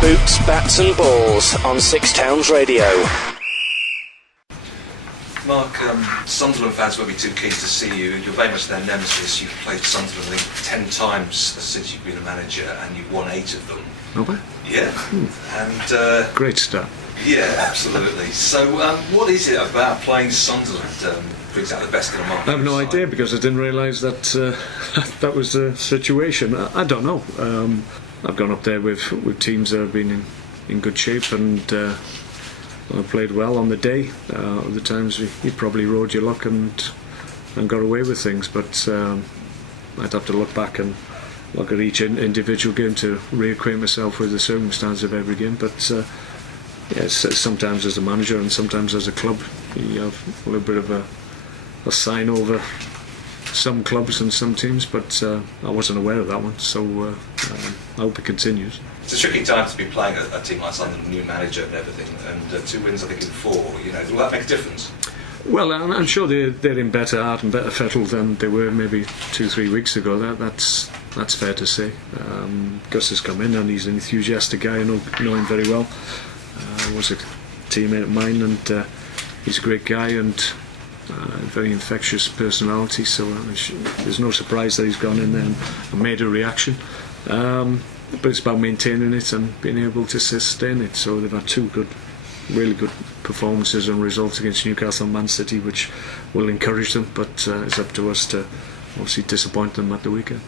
Boots, Bats and Balls on Six Towns Radio. Mark, Sunderland fans won't be too keen to see you. You're very much their nemesis. You've played Sunderland, I think, 10 times since you've been a manager, and you've won 8 of them. Okay. Yeah. And great start. Yeah, absolutely. So, what is it about playing Sunderland brings out the best in a market? I have no idea, because I didn't realise that that was the situation. I don't know. I've gone up there with teams that have been in good shape, and I played well on the day. Other times you probably rode your luck and got away with things, but I'd have to look back and look at each individual game to reacquaint myself with the circumstance of every game. But yes, sometimes as a manager and sometimes as a club, you have a little bit of a sign over some clubs and some teams, but I wasn't aware of that one, so I hope it continues. It's a tricky time to be playing a team like Sunderland, new manager and everything, and 2 wins I think in 4, will that make a difference? Well, I'm sure they're in better heart and better fettle than they were maybe 2-3 weeks ago. That's fair to say. Gus has come in and he's an enthusiastic guy. I know him very well. Was a teammate of mine, and he's a great guy and a very infectious personality, so there's no surprise that he's gone in there and made a reaction. But it's about maintaining it and being able to sustain it. So they've had 2 really good performances and results against Newcastle and Man City, which will encourage them, but it's up to us to obviously disappoint them at the weekend.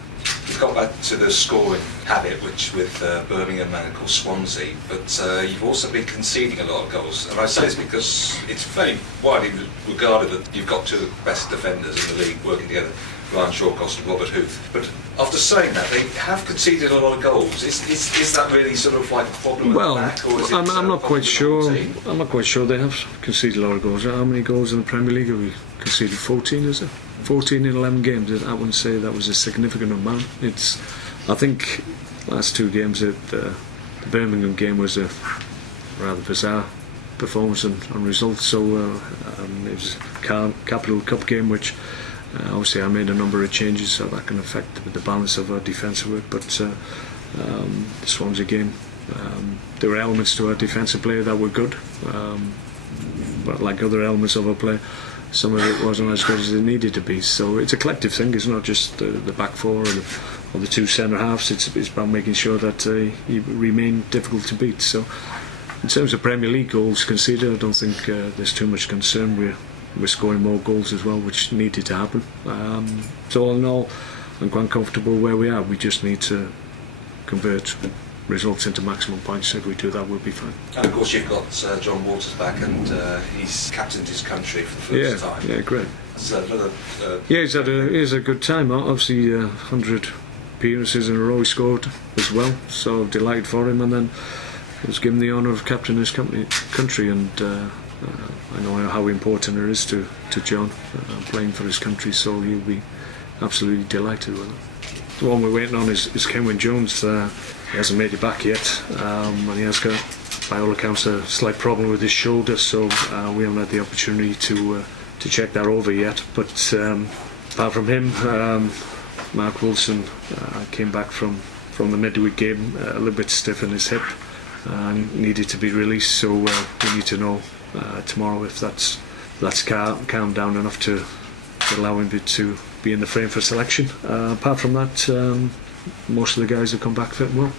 You've got back to the scoring habit, which with Birmingham and of course Swansea, but you've also been conceding a lot of goals, and I say this because it's very widely regarded that you've got 2 of the best defenders in the league working together, Ryan Shawcross and Robert Huth. But after saying that, they have conceded a lot of goals. Is that really sort of like a problem well, at the back, or is it I'm not quite sure. Team? I'm not quite sure they have conceded a lot of goals. How many goals in the Premier League have we conceded? 14, is it? 14 in 11 games. I wouldn't say that was a significant amount. I think last 2 games, the Birmingham game was a rather bizarre performance and result. So it was a Capital Cup game, which obviously I made a number of changes, so that can affect the balance of our defensive work. But the Swansea game, there were elements to our defensive play that were good, but like other elements of our play, some of it wasn't as good as it needed to be. So it's a collective thing. It's not just the back 4 or the 2 centre halves. It's about making sure that you remain difficult to beat. So in terms of Premier League goals conceded, I don't think there's too much concern. We're scoring more goals as well, which needed to happen. So all in all, I'm quite comfortable where we are. We just need to convert results into maximum points. If we do that, we'll be fine. And of course you've got Jon Walters back, and he's captained his country for the first time. Yeah, great. So he's had a good time. Obviously 100 appearances in a row he scored as well, so delighted for him, and then he was given the honour of captaining his country, and I know how important it is to Jon playing for his country, so he'll be absolutely delighted with it. The one we're waiting on is Kenwyne Jones. He hasn't made it back yet, and he has got, by all accounts, a slight problem with his shoulder, so we haven't had the opportunity to check that over yet. But apart from him, Mark Wilson came back from the midweek game a little bit stiff in his hip and needed to be released, so we need to know tomorrow if that's calmed down enough to allow him to be in the frame for selection. Apart from that, most of the guys have come back fit well.